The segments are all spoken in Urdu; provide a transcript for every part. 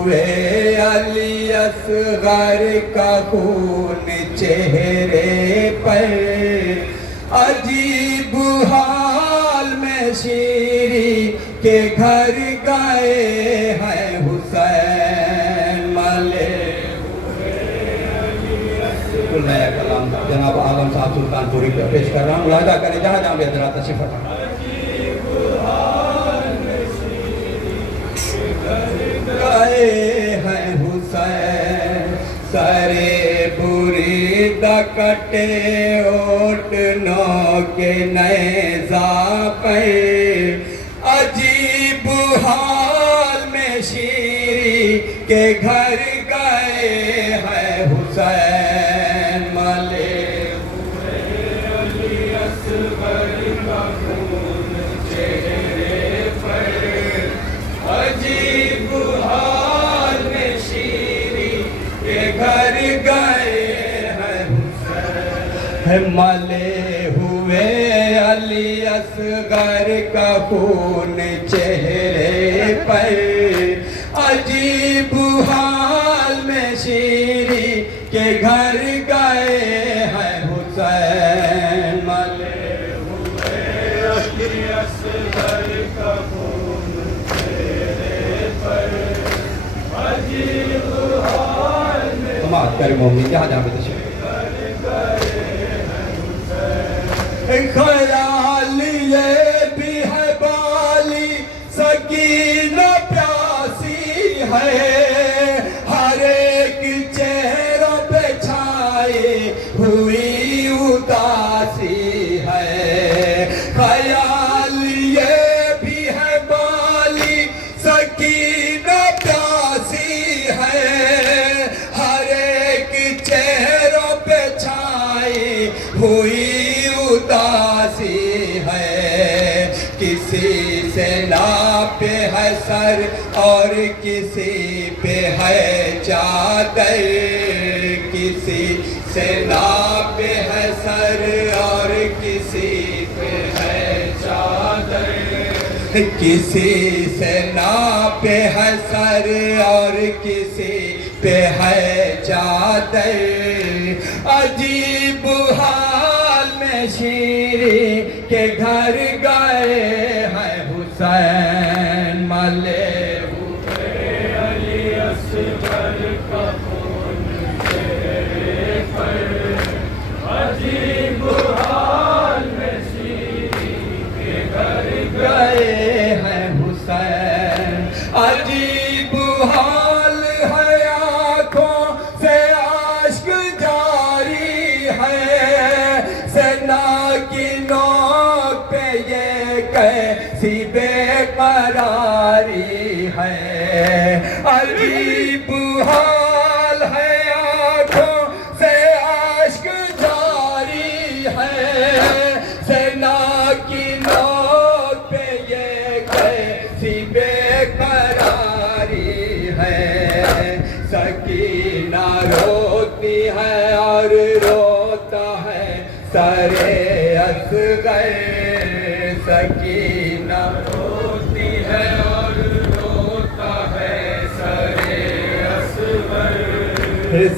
ہوئے علی اصغر کا خون چہرے پر، عجیب حال میں شیری کے گھر گئے ہیں حسین ملے ہوئے نیا کلام جناب عالم صاحب سلطان پوری پہ پیش کر رہا ہوں، ملاحظہ کریں جہاں جہاں بھی حضرات تشریف فرمائیں۔ گئے ہیں حسین سرے بریدہ کٹے اوٹنوں کے نیزہ پہ، عجیب حال میں شیری کے گھر گئے ہیں حسین ملے ہوئے علی اصغر کا خون چہرے پر، عجیب حال میں شیری کے گھر گئے ہیں حسین ملے ہوئے علی اصغر کا خون چہرے پر، عجیب حال میں شیری کے گھر گئے ہیں حسین ملے ہوئے علی اصغر کا خون چہرے پر، عجیب حال میں سماعت کریں مومنین جہاں جہاں بھی تشریف خیال یہ بھی ہے بالی سکینہ پیاسی ہے، ہر ایک چہروں پہ چھائے ہوئی اداسی ہے، خیال یہ بھی ہے بالی سکینہ پیاسی ہے، ہر ایک چہروں پہ چھائے ہوئی اداسی ہے، کسی سے ناپ ہے سر اور کسی پہ ہے چادر، کسی سے ناپ ہے سر اور کسی پہ ہے چادر، کسی سے ناپ ہے سر اور کسی پہ ہے چادر، عجیب حال میں شیری کے گھر گئے ہیں حسین ملے ہوئے علی اصغر کا خون چہرے پر، عجیب حال میں شیری کے گھر گئے ہیں حسین، عجیب حال ہے آنکھوں سے اشک جاری ہے، سنا کی نوک پہ یہ کیسی بے قراری ہے، عجیب حال ہے آنکھوں سے اشک جاری ہے، سنا کی نوک پہ یہ کیسی بے قراری ہے، سکینہ روتی ہے اور روتا ہے سرے اصغر، سکینہ روتی ہے اور روتا ہے سرے اصغر،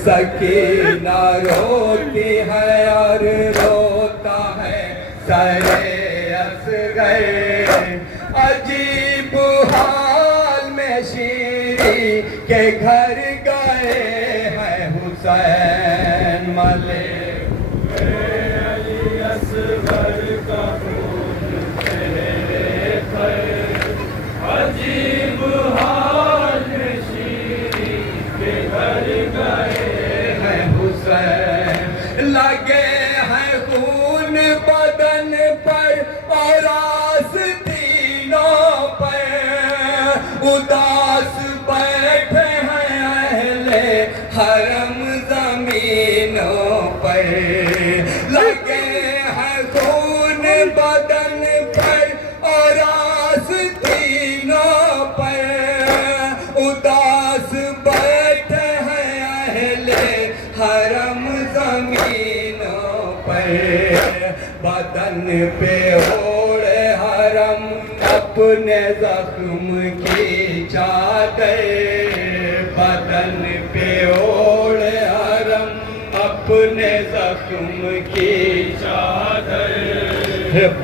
سکینہ روتی ہے اور روتا ہے سرے اصغر، عجیب حال میں شیری کے گھر گئے ہیں حسین ملے ہوئے علی اصغر کا خون چہرے پر، عجیب حال میں شیری کے گھر گئے ہیں حسین، لگے ہیں خون بدن پر اور آستینوں پر، اداس بیٹھے ہیں اہل حرم زمینوں پر، لگے ہیں خون بدن پر اور آستینوں پر، اداس بیٹھے ہیں اہل حرم زمینوں پر، بدن پہ اوڑے حرم اپنے زخم کی چادر، بدن پہ اوڑھے حرم اپنے زخم کی چادر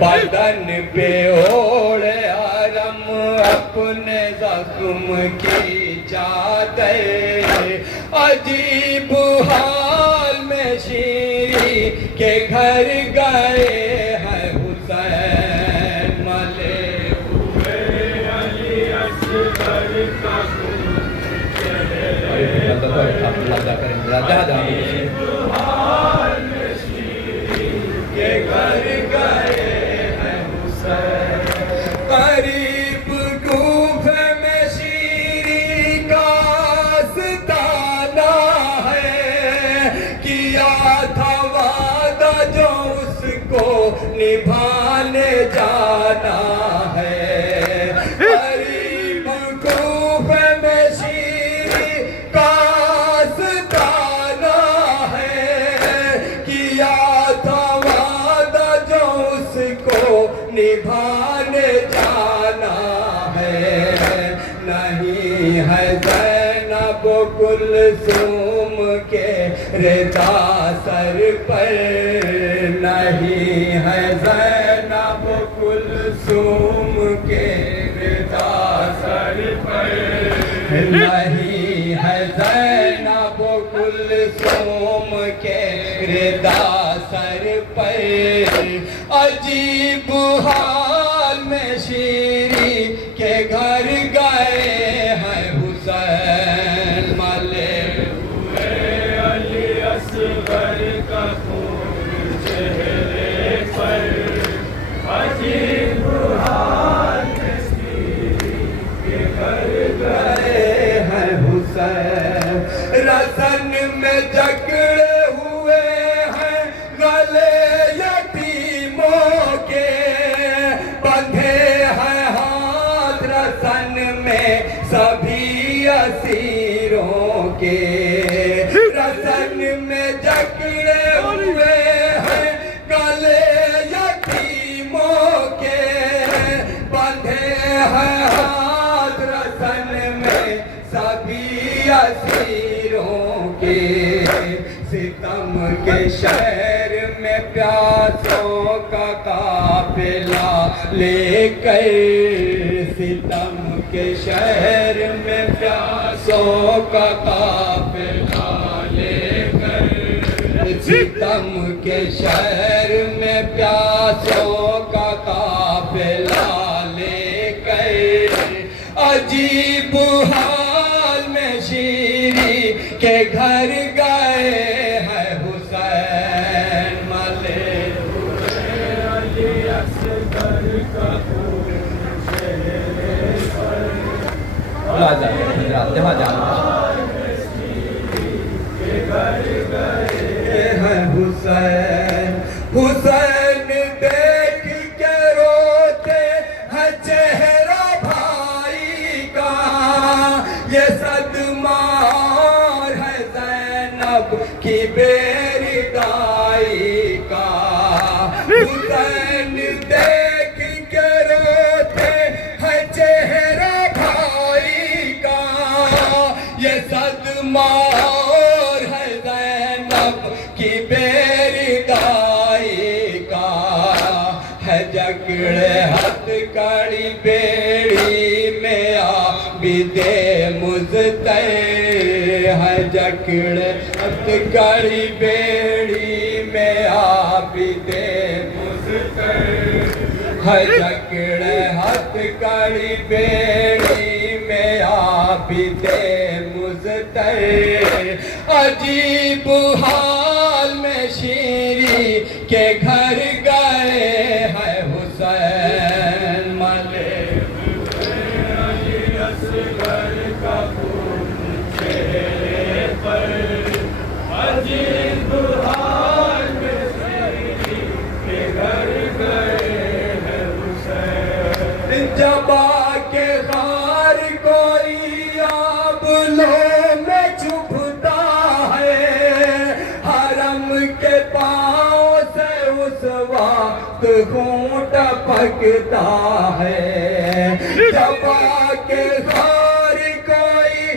بدن پہ اوڑھے حرم اپنے زخم کی چادر عجیب حال میں شیری کے گھر گئے ہیں حسین ملے ہوئے علی اصغر کا قریب کوفے میں شیری کا آستانہ ہے کیا تھا وعدہ جو اس کو نبھانے جانا ہے قریب کوفے میں شیری کا آستانہ ہے کیا تھا وعدہ جو اس کو نبھانے جانا ہے نہیں ہے زینب کلثوم کے رضا سر پر نہیں ہے زینب کلثوم کے رضا سر پر نہیں ہے زینب کلثوم کے رضا سر پر عجیب حال میں شیری کے گھر گئے ہیں حسین ملے ہوئے علی اصغر کا خون چہرے پر عجیب حال میں شیری کے گھر گئے ہیں حسین رسن میں جکڑے ہوئے ہیں گلے بندھے ہیں ہاتھ رسن میں سبھی اسیروں کے رسن میں جکڑے ہوئے ہیں گلے یتیموں کے بندھے ہیں ہاتھ رسن میں سبھی اسیروں کے ستم کے شہر میں پیاسوں کا قافلہ لے کر ستم کے شہر میں پیاسوں کا قافلہ لے کر ستم کے شہر میں پیاسوں کا قافلہ لے کر عجیب حال میں شیری کے گھر گئے ہیں حسین ملے ہوئے علی اصغر کا خون چہرے پر جہاں جانا کے گھر گئے ہیں حسین حسین دیکھ کے روتے ہیں چہرہ بھائی کا یہ صدمہ ہے زینب کی بیردائی کا حسین دیکھ کے روتے ہیں چہرہ بھائی کا یہ صدمہ ہے زینب کی بیردائی کا ہے جکڑے ہتھ کڑی بیڑی میں عابد مزتر ہے جکڑے ہتھ کڑی بیڑی میں عابد مزتر ہے جکڑے ہتھ کڑی بیڑی میں عابد مزتر عجیب حال میں شیری کے گھر گئے ہیں حسین ملے ہوئے علی اصغر کا خون چہرے پر عجیب حال میں شیری کے گھر گئے ہیں حسین جبا کے غار کوئی آبلوں میں چھپتا ہے حرم کے پاؤں سے اس وقت خون ٹپکتا ہے جبا کے غار کوئی